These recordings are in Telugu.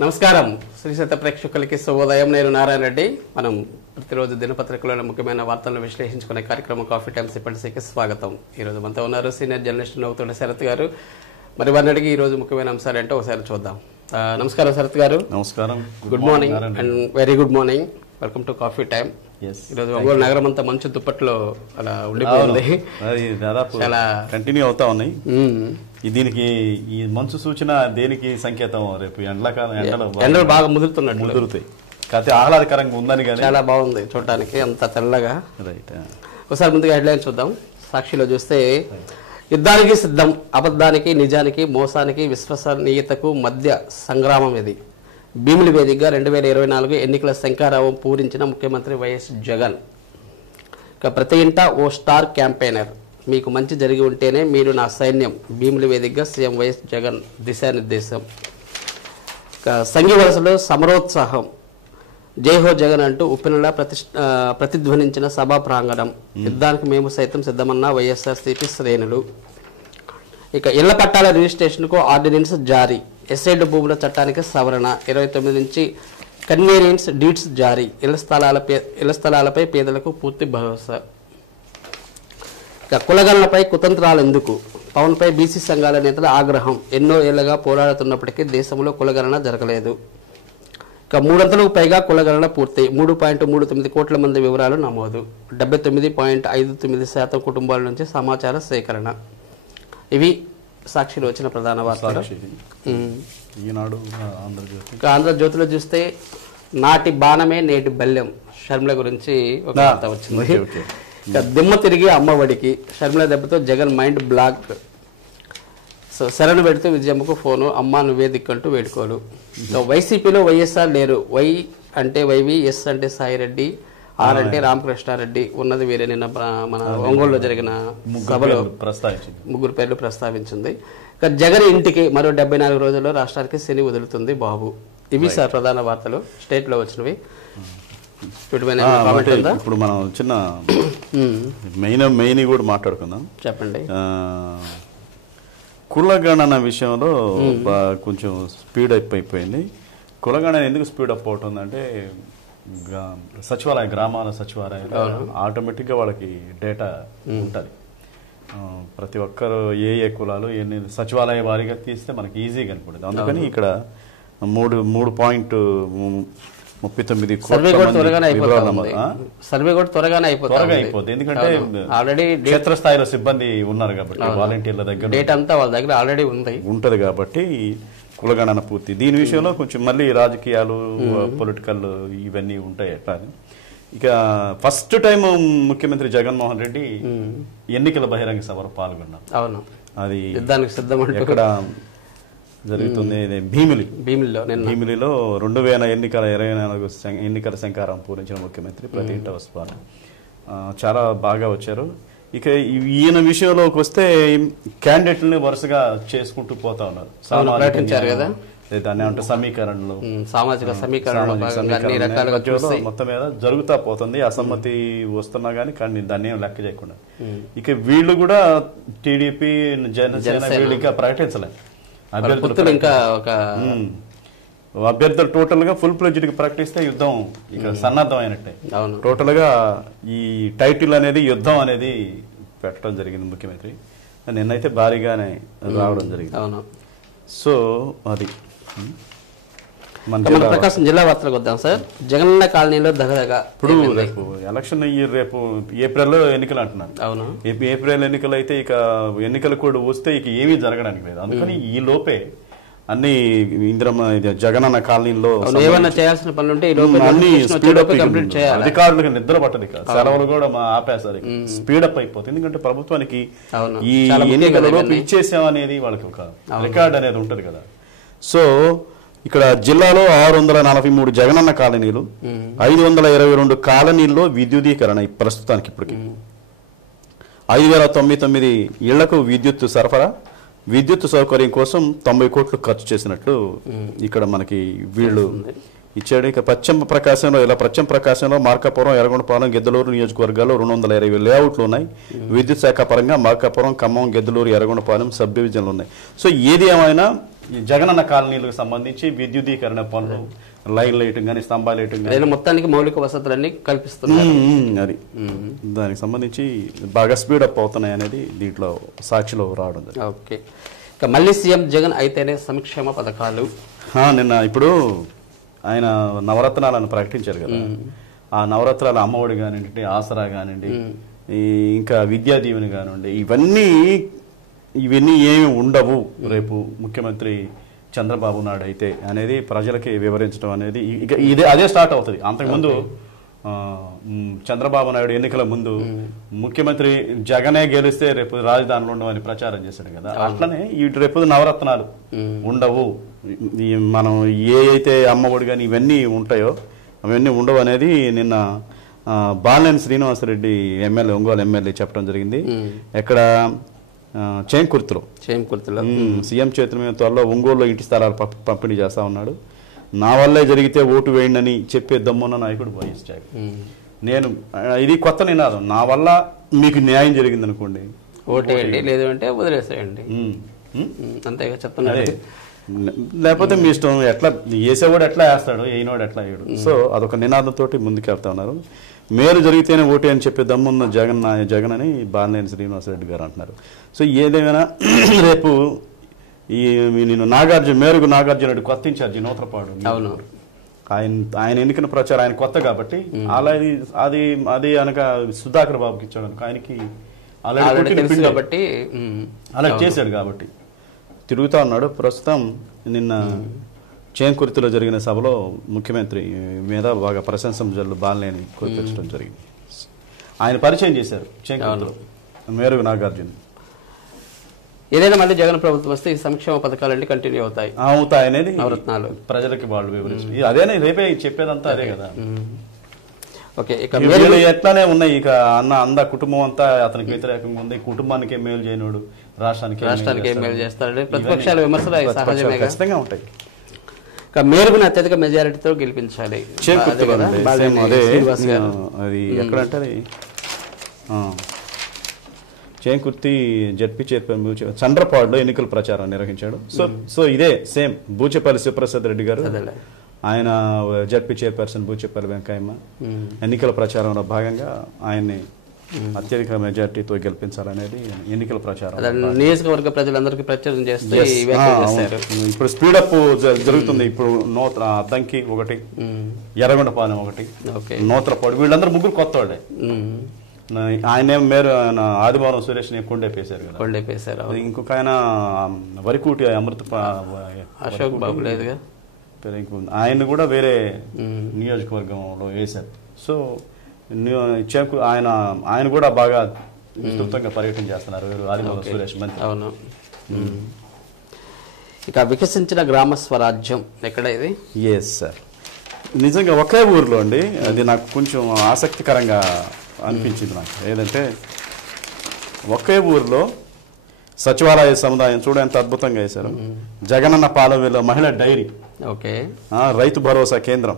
నమస్కారం శ్రీశత ప్రేక్షకులకి శుభోదయం. నేను నారాయణ రెడ్డి. మనం ప్రతిరోజు దినపత్రికలోని ముఖ్యమైన వార్తలను విశ్లేషించుకునే కార్యక్రమం కాఫీ టైమ్స్ ఇప్పటికి స్వాగతం. ఈరోజు మనతో ఉన్నారు సీనియర్ జర్నలిస్ట్ నవ్వుతున్న శరత్ గారు. మరి వారిని అడిగి ఈరోజు ముఖ్యమైన అంశాలు ఏంటో ఒకసారి చూద్దాం. నమస్కారం శరత్ గారు. నమస్కారం. Good morning and very good morning. Welcome to coffee time. ఈరోజు ఒంగోలు నగరం అంతా మంచు దుప్పట్లో అలా ఉండిపోయింది. చాలా కంటిన్యూ అవుతా ఉన్నాయి. దీనికి ఈ మంచు సూచన దేనికి సంకేతం? రేపు ఎండలు బాగా ముదురుతాయి. కాకపోతే ఆహ్లాదకరంగా ఉందని కానీ చాలా బాగుంది చూడటానికి, అంత తెల్లగా. రైట్. ఒకసారి ముందుగా హెడ్లైన్ చూద్దాం. సాక్షిలో చూస్తే యుద్ధానికి సిద్ధం, అబద్ధానికి నిజానికి మోసానికి విశ్వసనీయతకు మధ్య సంగ్రామం ఇది. భీమిలి వేదికగా 2024 ఎన్నికల శంఖారావం పూరించిన ముఖ్యమంత్రి వైఎస్ జగన్. ఇక ప్రతి ఇంట ఓ స్టార్ క్యాంపెయినర్, మీకు మంచి జరిగి ఉంటేనే మీరు నా సైన్యం. భీమిలి వేదికగా సీఎం వైఎస్ జగన్ దిశానిర్దేశం. ఇక సంఘి వలసలో సమరోత్సాహం, జైహో జగన్ అంటూ ఉప్పెనలా ప్రతిధ్వనించిన సభా ప్రాంగణం. యుద్ధానికి మేము సైతం సిద్ధమన్న వైఎస్ఆర్సీపీ శ్రేణులు. ఇక ఇళ్ల పట్టాల రిజిస్ట్రేషన్కు ఆర్డినెన్స్ జారీ, ఎస్ఐడ్ భూముల చట్టానికి సవరణ. 29 నుంచి కన్వీనియన్స్ డీడ్స్ జారీ, ఇళ్ల స్థలాలపై పేదలకు పూర్తి భరోసా. ఇక కులగణనపై కుతంత్రాలు ఎందుకు, పవన్పై బీసీ సంఘాల నేతల ఆగ్రహం. ఎన్నో ఏళ్లుగా పోరాడుతున్నప్పటికీ దేశంలో కులగణన జరగలేదు. ఇక 300లకు పైగా కులగణన పూర్తి, 3.39 కోట్ల మంది వివరాలు నమోదు, 79.59% కుటుంబాల నుంచి సమాచార సేకరణ. ఇవి సాక్షిలో వచ్చిన ప్రధాన వార్తలు. ఆంధ్రజ్యోతిలో చూస్తే నాటి బాణమే నేటి బల్యం, షర్మిల గురించి ఒక వార్త వచ్చింది. ఇక దిమ్మ తిరిగి అమ్మఒడికి, షర్మిల దెబ్బతో జగన్ మైండ్ బ్లాక్. సో శరణు పెడుతూ విజయమ్మకు ఫోను, అమ్మ నువ్వే దిక్కంటూ వేడుకోలు. వైసీపీలో వైఎస్ఆర్ లేరు, వై అంటే వైవి, ఎస్ అంటే సాయిరెడ్డి, ఆర్ అంటే రామకృష్ణారెడ్డి ఉన్నది వేరే. నిన్న మన ఒంగోలులో జరిగిన సభలో ముగ్గురు పేర్లు ప్రస్తావించింది. ఇక జగన్ ఇంటికి మరో 74 రోజుల్లో రాష్ట్రానికి శని వదులుతుంది బాబు. ఇవి సార్ ప్రధాన వార్తలు స్టేట్ లో వచ్చినవి. ఇప్పుడు మనం చిన్న మెయిన్ కూడా మాట్లాడుకుందాం. చెప్పండి. కులగణన విషయంలో కొంచెం స్పీడ్ అప్ అయిపోయింది. కులగణన ఎందుకు స్పీడ్ అప్ అవుతుందంటే గ్రామాల సచివాలయాలు ఆటోమేటిక్గా వాళ్ళకి డేటా ఉంటుంది. ప్రతి ఒక్కరు ఏ కులాలు ఎన్ని సచివాలయ వారీగా తీస్తే మనకి ఈజీగా కనపడుతుంది. అందుకని ఇక్కడ 3.39 త్వరగా అయిపోతుంది. ఎందుకంటే ఆల్రెడీ క్షేత్రస్థాయిలో సిబ్బంది ఉన్నారు కాబట్టి, వాలంటీర్ల దగ్గర డేటా అంతా వాళ్ళ దగ్గర ఆల్రెడీ ఉంటది కాబట్టి కులగణన పూర్తి. దీని విషయంలో కొంచెం మళ్ళీ రాజకీయాలు, పొలిటికల్ ఇవన్నీ ఉంటాయి. ఎట్లా ఇక ఫస్ట్ టైం ముఖ్యమంత్రి జగన్మోహన్ రెడ్డి ఎన్నికల బహిరంగ సభలో పాల్గొన్నారు. అవును, అది ఎక్కడ జరుగుతుంది? భీమిలిలో 2024 ఎన్నికల శంఖారావం పూరించిన ముఖ్యమంత్రి ప్రతి ఇంట వస్తారు. చాలా బాగా వచ్చారు. ఇక ఈయన విషయంలోకి వస్తే క్యాండిడేట్లని వరుసగా చేసుకుంటూ పోతా ఉన్నారు. దాన్ని అంటే సమీకరణలు, సామాజిక మొత్తం మీద జరుగుతా పోతుంది. అసమ్మతి వస్తున్నా కానీ దాన్ని ఏం లెక్క చేయకుండా. ఇక వీళ్ళు కూడా టీడీపీ, జనసేన వీళ్ళు ఇంకా ప్రకటించలేదు అభ్యర్థులు. టోటల్ గా ఫుల్ ప్లెడ్జ్డ్ ప్రకటిస్తే యుద్ధం ఇక సన్నద్ధం అయినట్టే. టోటల్ గా ఈ టైటిల్ అనేది యుద్ధం అనేది పెట్టడం జరిగింది ముఖ్యమంత్రి. నిన్నైతే భారీగానే రావడం జరిగింది. సో అది ప్రకాశం జిల్లా వార్తలకు వద్దాం సార్. జగనన్న కాలనీలో దగదగా. ఇప్పుడు రేపు ఎలక్షన్ రేపు ఏప్రిల్లో ఎన్నికలు అంటున్నారు. అవును, ఏప్రిల్ ఎన్నికలు అయితే ఇక ఎన్నికలు కూడా వస్తే ఇక ఏమీ జరగడానికి లేదు. అందుకని ఈ లోపే అన్ని జగనన్న కాలనీలో ఏమన్నా చేయాల్సిన పనులు ఉంటే అధికారులకు నిద్ర పట్టదు. సెలవులు కూడా ఆపేసారు. స్పీడప్ అయిపోతుంది. ఎందుకంటే ప్రభుత్వానికి ఈ ఎన్నికలలో ఇచ్చేసామనేది వాళ్ళకి ఒక రికార్డ్ అనేది ఉంటది కదా. సో ఇక్కడ జిల్లాలో 643 జగనన్న కాలనీలు, 522 కాలనీల్లో విద్యుదీకరణ ప్రస్తుతానికి ఇప్పటికి 5099 ఇళ్లకు విద్యుత్ సరఫరా, విద్యుత్ సౌకర్యం కోసం 90 కోట్లు ఖర్చు చేసినట్లు ఇక్కడ మనకి వీళ్ళు ఇచ్చాడు. ఇక పశ్చిమ ప్రకాశంలో మార్కాపురం, ఎర్రగొండపాలెం, గిద్దలూరు నియోజకవర్గాల్లో 220 లేఅవుట్లు ఉన్నాయి. విద్యుత్ శాఖ పరంగా మార్కాపురం, ఖమ్మం, గిద్దలూరు, ఎర్రగొండపాలెం సబ్ డివిజన్లు ఉన్నాయి. సో ఏది ఏమైనా ఈ జగనన్న కాలనీలకు సంబంధించి విద్యుదీకరణ పనులు, లైన్ లైటింగ్ కానీ, స్తంభాలు లైటింగ్ కానీ, మొత్తానికి మౌలిక వసతులన్నీ కల్పిస్తున్నారు. అది దానికి సంబంధించి బాగా స్పీడప్ అవుతున్నాయి అనేది దీంట్లో సాక్షిలో రావడం. ఓకే, ఇక మళ్ళీ సీఎం జగన్ అయితేనే సంక్షేమ పథకాలు. నిన్న ఇప్పుడు ఆయన నవరత్నాలను ప్రకటించారు కదా, ఆ నవరత్నాల అమ్మఒడి కానివ్వండి, ఆసరా కానివ్వండి, ఇంకా విద్యా దీవెన కానివ్వండి, ఇవన్నీ ఏమి ఉండవు రేపు ముఖ్యమంత్రి చంద్రబాబు నాయుడు అయితే అనేది ప్రజలకి వివరించడం అనేది ఇక అదే స్టార్ట్ అవుతుంది. అంతకుముందు చంద్రబాబు నాయుడు ఎన్నికల ముందు ముఖ్యమంత్రి జగనే గెలిస్తే రేపు రాజధానిలో ఉండవని ప్రచారం చేశాడు కదా, అట్లనే రేపు నవరత్నాలు ఉండవు, మనం ఏ అయితే అమ్మఒడి కానీ ఇవన్నీ ఉంటాయో అవన్నీ ఉండవు అనేది నిన్న బాలినేని శ్రీనివాసరెడ్డి ఎమ్మెల్యే, ఒంగోలు ఎమ్మెల్యే చెప్పడం జరిగింది. ఎక్కడ చేంకుర్తిలో సీఎం చేతుల మీద త్వరలో ఒంగోలులో ఇంటి స్థలాలు పంపిణీ చేస్తా ఉన్నాడు. నా వల్లే జరిగితే ఓటు వేయండి అని చెప్పే దమ్మున్న నాయకుడు వైఎస్ జగన్. నేను ఇది కొత్త నినాదం, నా వల్ల మీకు న్యాయం జరిగింది అనుకోండి ఓటేయండి, లేదు అంటే వదిలేసేయండి, అంతేగా చెప్తున్నారు. లేకపోతే మీ ఇష్టం, ఎట్లా వేసేవాడు ఎట్లా వేస్తాడు, వేయనోడు ఎట్లా వేయడు. సో అదొక నినాదంతో ముందుకెళ్తా ఉన్నారు. మేలు జరిగితేనే ఓటే అని చెప్పే దమ్మున్న జగన్ అని బాలినేని శ్రీనివాసరెడ్డి గారు అంటున్నారు. సో ఏదేమైనా రేపు నేను మేరుగు నాగార్జున కొత్త ఇన్ఛార్జి నూతలపాడు, ఆయన ఎన్నికల ప్రచారం ఆయన కొత్త కాబట్టి అది అనక సుధాకర్ బాబుకి ఇచ్చాడు అనుకో, ఆయనకి అలా చేశాడు కాబట్టి తిరుగుతా ఉన్నాడు. ప్రస్తుతం నిన్న చేంకుర్తిలో జరిగిన సభలో ముఖ్యమంత్రి మీద బాగా ప్రశంసల జల్లు బాలినేని కురిపించడం జరిగింది. ఆయన పరిచయం చేశారు చేంకుర్తిలో మేరుగు నాగార్జున. ఏదైనా మళ్ళీ జగన్ ప్రభుత్వం వస్తే ఈ సంక్షేమ పథకాలన్నీ కంటిన్యూ అవుతాయి అనేది నవరత్నాలు ప్రజలకి వాళ్ళు వివరించారు. అదేనే రేపే చెప్పేదంతా అదే కదా. ఓకే, ఇక ఎట్లానే ఉన్నాయి. ఇక అంద కుటుంబం అంతా అతనికి వ్యతిరేకంగా ఉంది. కుటుంబానికి మేలు చేయనోడు రాష్ట్రానికి ఏం మేలు చేస్తాడు. ప్రతిపక్షాల విమర్శలు ఖచ్చితంగా ఉంటాయి. మేరుకుని అత్యధిక మెజారిటీతో గెలిపించాలి. అది ఎక్కడంటే చేంకుర్తి జడ్పీ చైర్మన్ చంద్రపాడులో ఎన్నికల ప్రచారం నిర్వహించాడు. సో ఇదే సేమ్ బూచేపల్లి శివప్రసాద్ రెడ్డి గారు, ఆయన జడ్పీ చైర్పర్సన్ బూచేపల్లి వెంకయ్యమ్మ ఎన్నికల ప్రచారంలో భాగంగా ఆయన్ని అత్యధిక మెజార్టీతో గెలిపించాలనేది ఎన్నికల ప్రచారం. నియోజకవర్గ ప్రజలందరికీ ప్రచారం చేస్తే ఇప్పుడు స్పీడప్ జరుగుతుంది. ఇప్పుడు అద్దంకి ఒకటి, ఎర్రగొండపాలెం ఒకటి, నూతలపాడు, వీళ్ళందరూ ముగ్గురు కొత్త వాళ్ళే. ఆయన ఆదివారం సురేష్ కొండేపేశారు కదా, ఇంకొక ఆయన వరికూటి అమృత అశోక్ బాబు లేదుగా, ఆయన కూడా వేరే నియోజకవర్గంలో వేశారు. సో ఆయన కూడా బాగా విస్తృతంగా పర్యటన చేస్తున్నారు ఆదివారం సురేష్ మంత్రి. అవును. ఇక వికసించిన గ్రామ స్వరాజ్యం ఎక్కడ ఇది? ఎస్ సార్, నిజంగా ఒకే ఊర్లో అండి. అది నాకు కొంచెం ఆసక్తికరంగా అనిపించింది. నాకు ఏదంటే ఒకే ఊర్లో సచివాలయ సముదాయం చూడ ఎంత అద్భుతంగా వేశారు. జగనన్న పాలనలో మహిళా డైరీ, రైతు భరోసా కేంద్రం,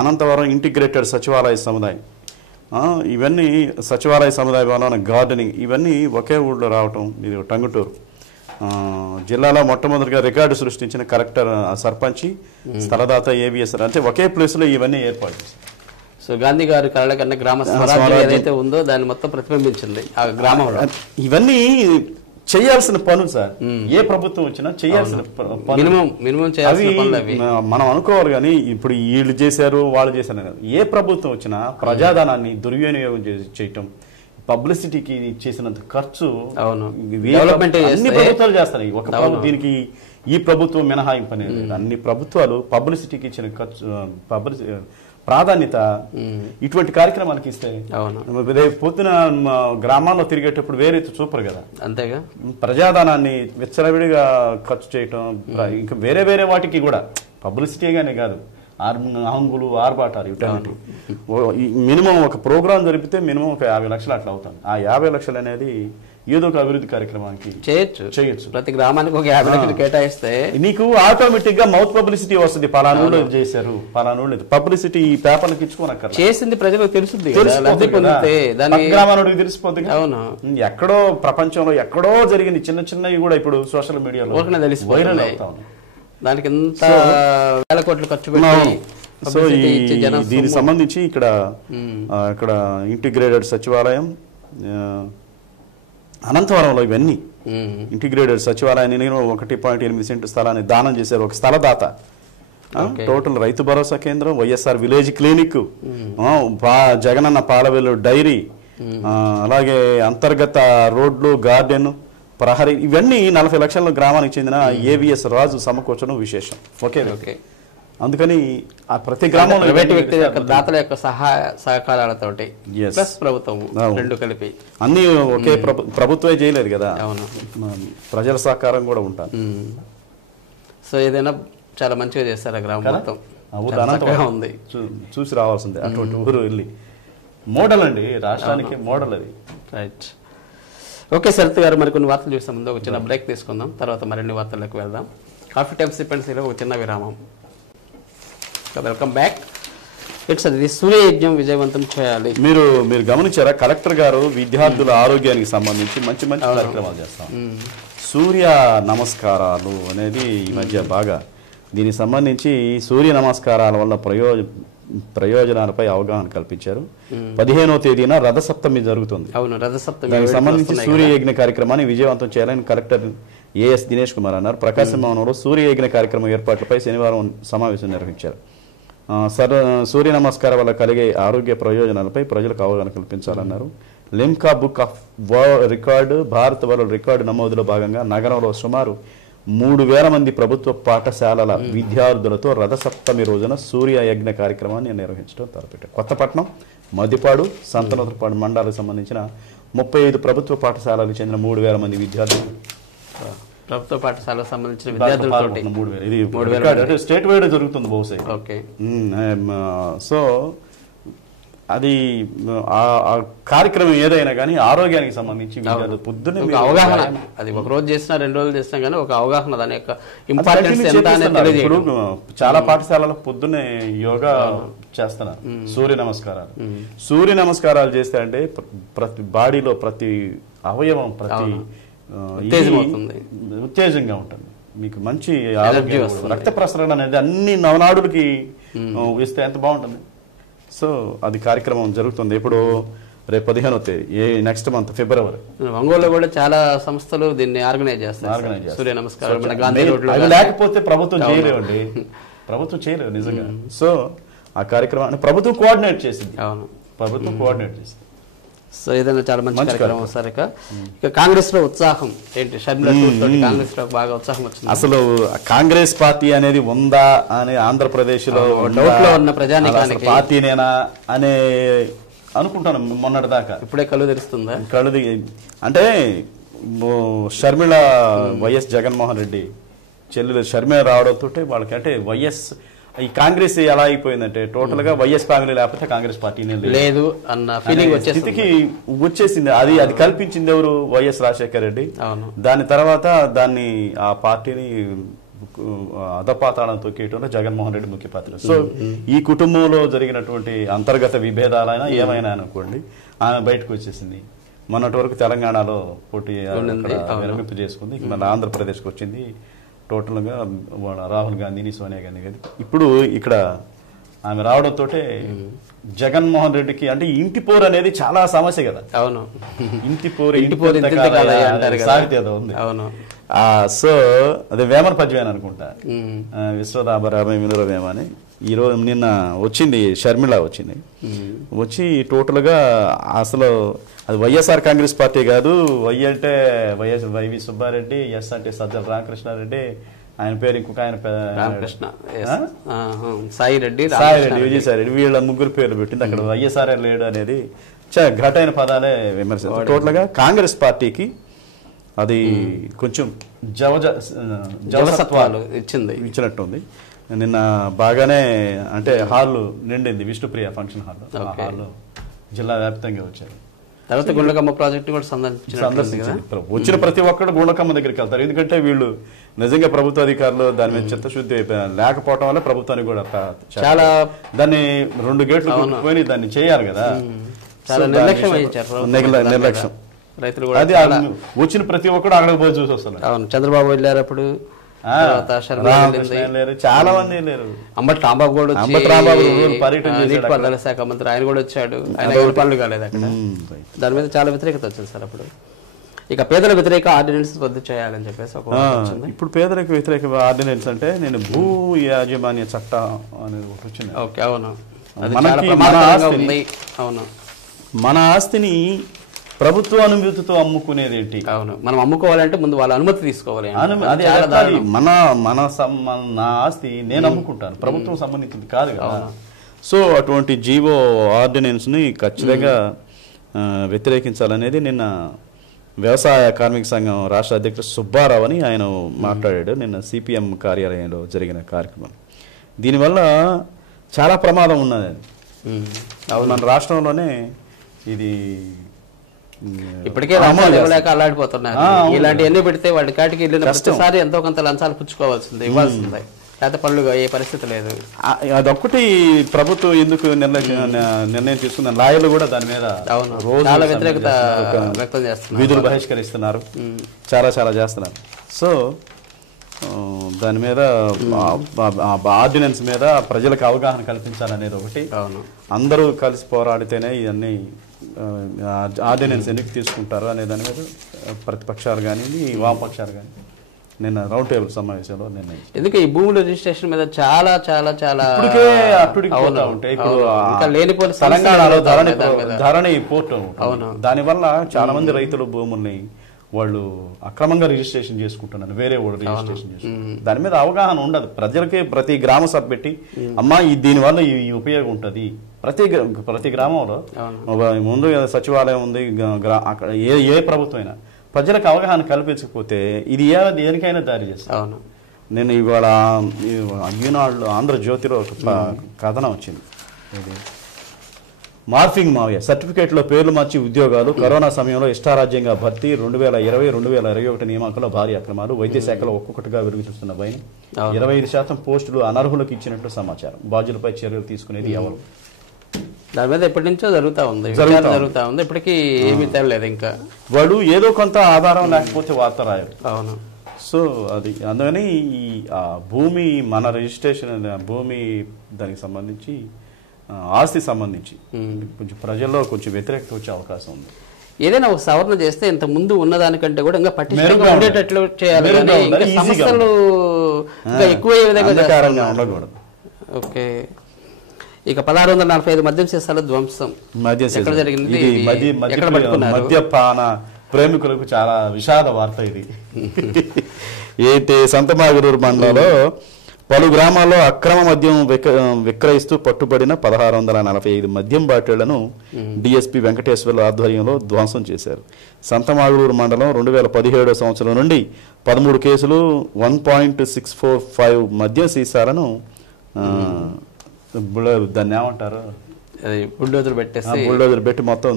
అనంతవరం ఇంటిగ్రేటెడ్ సచివాలయ సముదాయం, ఇవన్నీ సచివాలయ సముదాయ భవనం, గార్డెనింగ్, ఇవన్నీ ఒకే ఊళ్ళో రావటం. ఇది టంగుటూరు జిల్లాలో మొట్టమొదటిగా రికార్డు సృష్టించిన కలెక్టర్, సర్పంచి, స్థలదాత, ఏవిఎస్ఆర్ అంటే ఒకే ప్లేస్ లో ఇవన్నీ ఏర్పాటు చేశారు. సో గాంధీ గారి కళల కన్నా గ్రామ స్వరాజ్యం ఏదైతే ఉందో దాన్ని మొత్తం ప్రతిబింబించింది ఆ గ్రామంలో. ఇవన్నీ చేయాల్సిన పనులు సార్, ఏ ప్రభుత్వం వచ్చినా చేయాల్సిన మనం అనుకోవాలి. కానీ ఇప్పుడు వీళ్ళు చేశారు వాళ్ళు చేశారు కదా, ఏ ప్రభుత్వం వచ్చినా ప్రజాధనాన్ని దుర్వినియోగం చేయటం, పబ్లిసిటీకి చేసినంత ఖర్చు అన్ని ప్రభుత్వాలు చేస్తాయి. ఒక దీనికి ఈ ప్రభుత్వం మినహాయింపు అనేది, అన్ని ప్రభుత్వాలు పబ్లిసిటీకి ఇచ్చిన ఖర్చు ప్రాధాన్యత ఇటువంటి కార్యక్రమానికి ఇస్తే రేపు పొద్దున గ్రామాల్లో తిరిగేటప్పుడు వేరే చూపరు కదా. అంతేగా, ప్రజాధనాన్ని విచ్చలవిడిగా ఖర్చు చేయటం, ఇంకా వేరే వేరే వాటికి కూడా పబ్లిసిటీగానే కాదు, హంగులు, ఆర్భాటాలు, ఇటువంటి మినిమం ఒక ప్రోగ్రాం జరిపితే మినిమం ఒక 50 లక్షలు అట్లా అవుతుంది. ఆ 50 లక్షలు అనేది ఏదో ఒక అభివృద్ధి కార్యక్రమానికి చేయొచ్చు. ప్రతి గ్రామానికి ఒక 50 లక్షలు కేటాయిస్తే నీకు ఆటోమేటిక్ గా మౌత్ పబ్లిసిటీ వస్తుంది. పలానూళ్ళు చేశారు, పలానూళ్ళు పబ్లిసిటీ ఈ పేపర్లకు ఇచ్చుకోనక్కర్ చేసింది ప్రజలకు తెలుస్తుంది, గ్రామానికి తెలిసిపోతుంది. అవును, ఎక్కడో ప్రపంచంలో ఎక్కడో జరిగింది చిన్న చిన్నవి కూడా ఇప్పుడు సోషల్ మీడియాలో వైరల్ అవుతా ఉన్నాయి. దానికి ఎంత వేల కోట్లు ఖర్చు పెట్టి. సో దీనికి సంబంధించి ఇక్కడ ఇంటిగ్రేటెడ్ సచివాలయం అనంతవరంలో ఇవన్నీ ఇంటిగ్రేటెడ్ సచివాలయాన్ని 1.8 సెంటు స్థలాన్ని దానం చేశారు ఒక స్థలదాత. టోటల్ రైతు భరోసా కేంద్రం, వైఎస్ఆర్ విలేజ్ క్లినిక్, జగనన్న పాలవెల్లు డైరీ, అలాగే అంతర్గత రోడ్లు, గార్డెన్, ప్రహరీ, ఇవన్నీ 40 లక్షల గ్రామానికి చెందిన ఏవిఎస్ రాజు సమకూర్చడం విశేషం. ఓకే, అందుకని ఆ ప్రతి గ్రామంలో ప్రైవేట్ వ్యక్తి యొక్క దాతల యొక్క సహాయ సహకారాలతోటి ప్లస్ ప్రభుత్వం రెండు కలిపి అన్ని ఒకే ప్రభుత్వమే చేయలేదు కదా. అవును, ప్రజల సహకారం కూడా ఉంటుంది. సో ఏదైనా చాలా మంచిగా చేస్తారు ఆ గ్రామం మొత్తం. ఉంది, చూసి రావాల్సిందే అటువంటి ఊరు వెళ్ళి. మోడల్ అండి, రాష్ట్రానికి మోడల్ అది. రైట్, ఓకే శరత్ గారు, మరికొన్ని వార్తలు చూసే ముందు ఒక చిన్న బ్రేక్ తీసుకుందాం, తర్వాత మరిన్ని వార్తలకు వెళ్దాం. కాఫీ టైమ్ సిపెన్సీలో ఒక చిన్న విరామం. Welcome back. ఇది సూర్యయజ్ఞం విజయవంతం చేయాలి. మీరు గమనించారా, కలెక్టర్ గారు విద్యార్థుల ఆరోగ్యానికి సంబంధించి మంచి కార్యక్రమాలు చేస్తాం. సూర్య నమస్కారాలు అనేది ఈ మధ్య బాగా, దీనికి సంబంధించి సూర్య నమస్కారాల వల్ల ప్రయోజనాలపై అవగాహన కల్పించారు. 15వ తేదీన రథసప్తమి జరుగుతుంది. దానికి సంబంధించి సూర్యయజ్ఞ కార్యక్రమాన్ని విజయవంతం చేయాలని కలెక్టర్ ఏఎస్ దినేష్ కుమార్ అన్నారు. ప్రకాశం భవనంలో సూర్యయజ్ఞ కార్యక్రమం ఏర్పాట్లపై శనివారం సమావేశం నిర్వహించారు. సూర్య నమస్కారం వల్ల కలిగే ఆరోగ్య ప్రయోజనాలపై ప్రజలకు అవగాహన కల్పించాలన్నారు. లిమ్కా బుక్ ఆఫ్ రికార్డు భారత వరల్డ్ రికార్డు నమోదులో భాగంగా నగరంలో సుమారు 3000 మంది ప్రభుత్వ పాఠశాలల విద్యార్థులతో రథసప్తమి రోజున సూర్య యజ్ఞ కార్యక్రమాన్ని నిర్వహించడం తలపెట్టారు. కొత్తపట్నం, మద్దిపాడు, సంతనోతపాడు మండలాలకు సంబంధించిన 35 ప్రభుత్వ పాఠశాలకు చెందిన 3000 మంది విద్యార్థులు, ప్రభుత్వ పాఠశాలకు సంబంధించిన విద్యార్థులు స్టేట్ వైడ్ జరుగుతుంది బహుశా. ఓకే, సో అది ఆ కార్యక్రమం ఏదైనా కానీ ఆరోగ్యానికి సంబంధించి పొద్దున్న అవగాహన, అది ఒక రోజు చేసినా 2 రోజులు చేసినా కానీ ఒక అవగాహన, దాని యొక్క ఇంపార్టెన్స్ ఎంత అనేది. ఇప్పుడు చాలా పాఠశాలలో పొద్దున్నే యోగా చేస్తున్నారు, సూర్య నమస్కారాలు చేస్తే అంటే ప్రతి బాడీలో ప్రతి అవయవం ప్రతి ఉత్తేజంగా ఉంటుంది. మీకు మంచి ఆరోగ్యం, రక్త ప్రసరణ అనేది అన్ని నవనాడులకి ఇస్తే ఎంత బాగుంటుంది. సో అది కార్యక్రమం జరుగుతుంది. ఇప్పుడు రేపు 15వ తేదీ నెక్స్ట్ మంత్ ఫిబ్రవరి. ఒంగోలులో కూడా చాలా సంస్థలు దీన్ని ఆర్గనైజ్ చేస్తారు. సూర్య నమస్కారం లేకపోతే ప్రభుత్వం చేయలేవండి, ప్రభుత్వం చేయలేవు నిజంగా. సో ఆ కార్యక్రమాన్ని ప్రభుత్వం కోఆర్డినేట్ చేసింది. ప్రభుత్వం కోఆర్డినేట్ చేసింది. సో ఏదైనా చాలా మంచి కార్యక్రమం వస్తారు. ఇక కాంగ్రెస్ లో ఉత్సాహం ఏంటి? కాంగ్రెస్ లో బాగా ఉత్సాహం వచ్చింది. అసలు కాంగ్రెస్ పార్టీ అనేది ఉందా అని ఆంధ్రప్రదేశ్ లో డౌట్ లో ఉన్న ప్రజానికానికి పార్టీనేనా అనే అనుకుంటాను మొన్నటి దాకా. ఇప్పుడే కళ్ళు తెరుస్తుందా? కళ్ళు అంటే షర్మిళ, వైఎస్ జగన్మోహన్ రెడ్డి చెల్లెలు షర్మిళ రావడంతో వాళ్ళకి, అంటే వైఎస్ ఈ కాంగ్రెస్ ఎలా అయిపోయిందంటే టోటల్ గా వైఎస్ ఫ్యామిలీ లేకపోతే కాంగ్రెస్ పార్టీనే లేదు అన్న ఫీలింగ్ స్థితికి వచ్చేసింది. అది కల్పించింది ఎవరు? వైఎస్ రాజశేఖర రెడ్డి. దాని తర్వాత దాన్ని ఆ పార్టీని అధపాతాళం తొక్కేయటంలో జగన్మోహన్ రెడ్డి ముఖ్య పాత్ర. సో ఈ కుటుంబంలో జరిగినటువంటి అంతర్గత విభేదాలైనా ఏమైనా అనుకోండి, ఆమె బయటకు వచ్చేసింది. మొన్నటి వరకు తెలంగాణలో పోటీ విరమింపు చేసుకుంది, మన ఆంధ్రప్రదేశ్కి వచ్చింది. టోటల్గా రాహుల్ గాంధీని, సోనియా గాంధీ గారి ఇప్పుడు ఇక్కడ ఆమె రావడంతో జగన్మోహన్ రెడ్డికి, అంటే ఇంటి పోరు అనేది చాలా సమస్య కదా. అవును, ఇంటి పోరు సాహిత్య ఉంది. అవును, సో అదే వేమన పద్యమని అనుకుంటా, విశ్వదాభరామ వినురవేమ అని. ఈరోజు నిన్న వచ్చింది షర్మిళ వచ్చింది, వచ్చి టోటల్గా అసలు అది వైఎస్ఆర్ కాంగ్రెస్ పార్టీ కాదు. వై అంటే వైవి సుబ్బారెడ్డి, ఎస్ అంటే సజ్జల రామకృష్ణారెడ్డి, ఆయన పేరు ఇంకొక ఆయన సాయిరెడ్డి, విజయసాయి రెడ్డి, వీళ్ళ ముగ్గురు పేర్లు పెట్టింది. అక్కడ వైఎస్ఆర్ లేడు అనేది ఘటైన పదాలే విమర్శ. టోటల్ గా కాంగ్రెస్ పార్టీకి అది కొంచెం జవసత్వాలు ఇచ్చినట్టుంది. నిన్న బాగానే అంటే హాల్ నిండింది, విష్ణుప్రియ ఫంక్షన్ హాల్. జిల్లా వ్యాప్తంగా వచ్చారు. తర్వాత గుండ్లకమ్మ ప్రాజెక్టు కూడా సందర్శించారు. వచ్చిన ప్రతి ఒక్కరు గుండ్లకమ్మ దగ్గరికి వెళ్తారు. ఎందుకంటే వీళ్ళు నిజంగా ప్రభుత్వ అధికారులు దాని మీద చిత్తశుద్ధి లేకపోవడం వల్ల ప్రభుత్వానికి కూడా చాలా దాన్ని 2 గేట్లు పోయి దాన్ని చేయాలి కదా. చాలా నిర్లక్ష్యం వహించారు. నిర్లక్ష్యం. రైతులు కూడా అది వచ్చిన ప్రతి ఒక్కరు అక్కడికి పోయి చూసి వస్తున్నారు. అవును, చంద్రబాబు వెళ్ళారు అప్పుడు, చాలా మంది లేరు. అంబటి రాంబాబు కూడా నీటిపారుదల శాఖ మంత్రి, ఆయన కూడా వచ్చాడు. ఆయన పనులు కాలేదు అక్కడ. దాని మీద చాలా వ్యతిరేకత వచ్చింది సార్ అప్పుడు. ఇక పేదల వ్యతిరేక ఆర్డినెన్స్ రద్దు చేయాలని చెప్పేసి ఇప్పుడు పేదలకు వ్యతిరేక ఆర్డినెన్స్ అంటే నేను భూ యాజమాన్య చట్టం అనేది ఒకటి వచ్చింది. ఓకే, అవును. అవును, మన ఆస్తిని ప్రభుత్వ అనుమతితో అమ్ముకునేది ఏంటి? అవును, మనం అమ్ముకోవాలంటే ముందు వాళ్ళ అనుమతి తీసుకోవాలి. నా ఆస్తి నేను అమ్ముకుంటాను, ప్రభుత్వం సంబంధించింది కాదు కదా. సో అటువంటి జీవో ఆర్డినెన్స్ ని ఖచ్చితంగా వ్యతిరేకించాలనేది నిన్న వ్యవసాయ కార్మిక సంఘం రాష్ట్ర అధ్యక్షుడు సుబ్బారావు అని ఆయన మాట్లాడాడు నిన్న సిపిఎం కార్యాలయంలో జరిగిన కార్యక్రమం. దీనివల్ల చాలా ప్రమాదం ఉన్నది. మన రాష్ట్రంలోనే ఇది ఇప్పటికే అల్లాడిపోతున్నారు. ఇలాంటివన్నీ పెడితే వాడి కాటికి వెళ్ళిన ప్రతిసారి ఎంతో కొంత లంచాలు పుచ్చుకోవాల్సింది, ఇవ్వాల్సిందే. లేకపోతే పనులు ఏ పరిస్థితి లేదు. అదొక్కటి ప్రభుత్వం ఎందుకు నిర్ణయం తీసుకుంది. లాయర్లు కూడా దాని మీద చాలా వ్యతిరేకత వ్యక్తం చేస్తున్నారు, వీధులు బహిష్కరిస్తున్నారు, చాలా చాలా చేస్తున్నారు. సో దాని మీద ఆర్డినెన్స్ మీద ప్రజలకు అవగాహన కల్పించాలనేది ఒకటి. అందరూ కలిసి పోరాడితేనే ఇవన్నీ ఆర్డినెన్స్ ఎందుకు తీసుకుంటారు అనే దాని మీద ప్రతిపక్షాలు కానీ వామపక్షాలు కానీ నిన్న రౌండ్ టేబుల్ సమావేశంలో నిర్ణయం. ఎందుకు ఈ భూముల రిజిస్ట్రేషన్ మీద చాలా చాలా చాలా ఉంటాయి. ఇప్పుడు లేనిపోయిన తెలంగాణలో ధరణి పోర్టు, దానివల్ల చాలా మంది రైతులు భూముల్ని వాళ్ళు అక్రమంగా రిజిస్ట్రేషన్ చేసుకుంటున్నారు, వేరే వాళ్ళు రిజిస్ట్రేషన్ చేసుకుంటారు. దాని మీద అవగాహన ఉండదు ప్రజలకి. ప్రతి గ్రామ సభ పెట్టి అమ్మా దీనివల్ల ఈ ఉపయోగం ఉంటుంది. ప్రతి గ్రామంలో ముందు సచివాలయం ఉంది, అక్కడ ఏ ప్రభుత్వం అయినా ప్రజలకు అవగాహన కల్పించకపోతే ఇది దేనికైనా దారి చేస్తాను. నేను ఇవాళ ఈనాడు ఆంధ్రజ్యోతిలో ఒక కథనం వచ్చింది. మార్ఫింగ్ మావయ్య సర్టిఫికేట్లో పేర్లు మార్చి ఉద్యోగాలు, కరోనా సమయంలో ఇష్టారాజ్యంగా భర్తీ, 2020-2021 నియామకంలో భారీ అక్రమాలు, వైద్య శాఖలో ఒక్కొక్కటిగా వెలుగు చూస్తున్న భయం, 25% పోస్టులు అనర్హులకు ఇచ్చినట్లు సమాచారం, బాధ్యులపై చర్యలు తీసుకునేది ఎవరు? దాని మీద ఎప్పటి నుంచో జరుగుతా ఉంది. ఇప్పటికీ ఏమీ తెలియలేదు. ఇంకా వాడు ఏదో కొంత ఆధారం లేకపోతే వార్త రాయరు. అవును. సో అది అందుకని ఈ భూమి మన రిజిస్ట్రేషన్ భూమి దానికి సంబంధించి ఆస్తి సంబంధించి కొంచెం ప్రజల్లో కొంచెం వ్యతిరేకత వచ్చే అవకాశం ఉంది. ఏదైనా ఒక సవరణ చేస్తే ఇంత ముందు ఉన్నదానికంటే కూడా ఇంకా పట్టించుగా ఉండేటట్లు చేయాలి. సమస్యలు ఇంకా ఎక్కువ ఉండకూడదు. ఓకే. ఇక 1645 మద్యం సీసాల ధ్వంసం ఎక్కడ జరిగింది? మద్యపాన ప్రేమికులకు చాలా విషాద వార్త ఇది. ఏంటి సంతమాగురూరు మండలంలో పలు గ్రామాల్లో అక్రమ మద్యం విక్రయిస్తూ పట్టుబడిన 1645 మద్యం బాటిళ్లను డిఎస్పీ వెంకటేశ్వర్ల ఆధ్వర్యంలో ధ్వంసం చేశారు. సంతమాగురూరు మండలం 2017 సంవత్సరం నుండి 13 కేసులు 1.645 మద్యం సీసాలను దాన్ని ఏమంటారు బుల్డోజర్ పెట్టి మొత్తం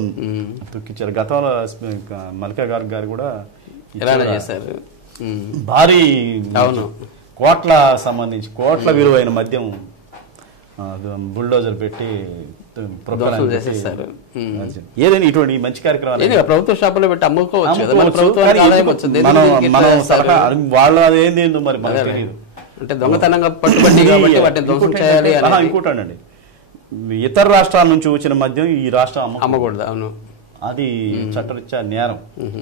తొక్కించారు. గతంలో మల్లికా గారు కూడా చేశారు. భారీ కోట్ల సంబంధించి కోట్ల విలువైన మద్యం బుల్డోజర్ పెట్టి ఏదైనా ఇటువంటి మంచి కార్యక్రమాలు ప్రభుత్వ షాపులో పెట్టి అమ్ముకోవచ్చు. మనం సలహా వాళ్ళ అదేంది మరి మనకు తెలియదు. అంటే దొంగతనంగా పట్టుబడి కాబట్టి వాటిని ధ్వంసం చేయాలి. ఇంకోటండి, ఇతర రాష్ట్రాల నుంచి వచ్చిన మద్యం ఈ రాష్ట్రం అమ్మకూడదు. అవును, అది చట్టరీత్యా నేరం.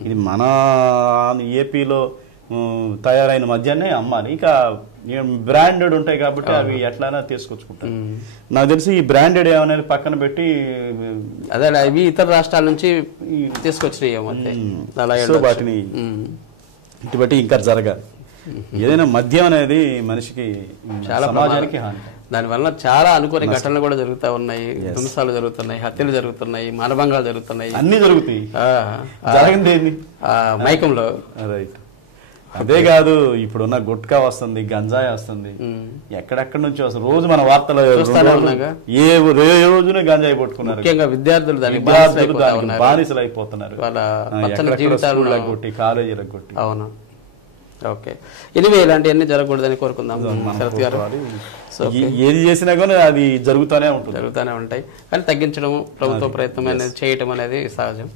ఇది మన ఏపీలో తయారైన మద్యాన్ని అమ్మాలి. ఇక బ్రాండెడ్ ఉంటాయి కాబట్టి అవి ఎట్లయినా తీసుకొచ్చుకుంటారు. నాకు తెలిసి ఈ బ్రాండెడ్ ఏమనేది పక్కన పెట్టి అదే ఇవి ఇతర రాష్ట్రాల నుంచి తీసుకొచ్చినాయి వాటిని ఇటువంటి ఇంకా జరగాలి. ఏదైనా మద్యం అనేది మనిషికి చాలా సమాజానికి హాని. దానివల్ల చాలా అనుకోని ఘటనలు కూడా జరుగుతూ ఉన్నాయి. ధ్వంసాలు జరుగుతున్నాయి, హత్యలు జరుగుతున్నాయి, మానభంగాలు జరుగుతున్నాయి, అన్ని జరుగుతాయి. మైకంలో రైట్ అదే కాదు ఇప్పుడున్న గుట్కా వస్తుంది, గంజాయి వస్తుంది, ఎక్కడెక్కడి నుంచి వస్తుంది. రోజు మన వార్తలు ఏ రోజునే గంజాయి పట్టుకున్నారు. ముఖ్యంగా విద్యార్థులు బానిసలు అయిపోతున్నారు, కాలేజీలకు కొట్టి. అవును, ఓకే. ఎనివే ఇలాంటివన్నీ జరగకూడదని కోరుకుందాం శరత్ గారు. ఏది చేసినా కానీ అది జరుగుతూనే ఉంటాయి, కానీ తగ్గించడం ప్రభుత్వ ప్రయత్నం అనేది చేయటం అనేది సహజం.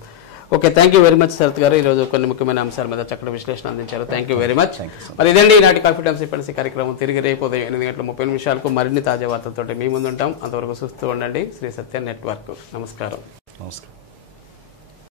Okay, thank you very much Sharath garu. ఈరోజు కొన్ని ముఖ్యమైన అంశాల మీద చక్కటి విశ్లేషణ అందించారు. Thank you very much. మరి ఇదండి ఈనాటి కాఫీ టైమ్ సిఫెన్సీ కార్యక్రమం. తిరిగి రేపు ఉదయం 8:30 మరిన్ని తాజా వార్తలతో మీ ముందు ఉంటాం. అంతవరకు చూస్తూ ఉండండి శ్రీ సత్య నెట్వర్క్. నమస్కారం.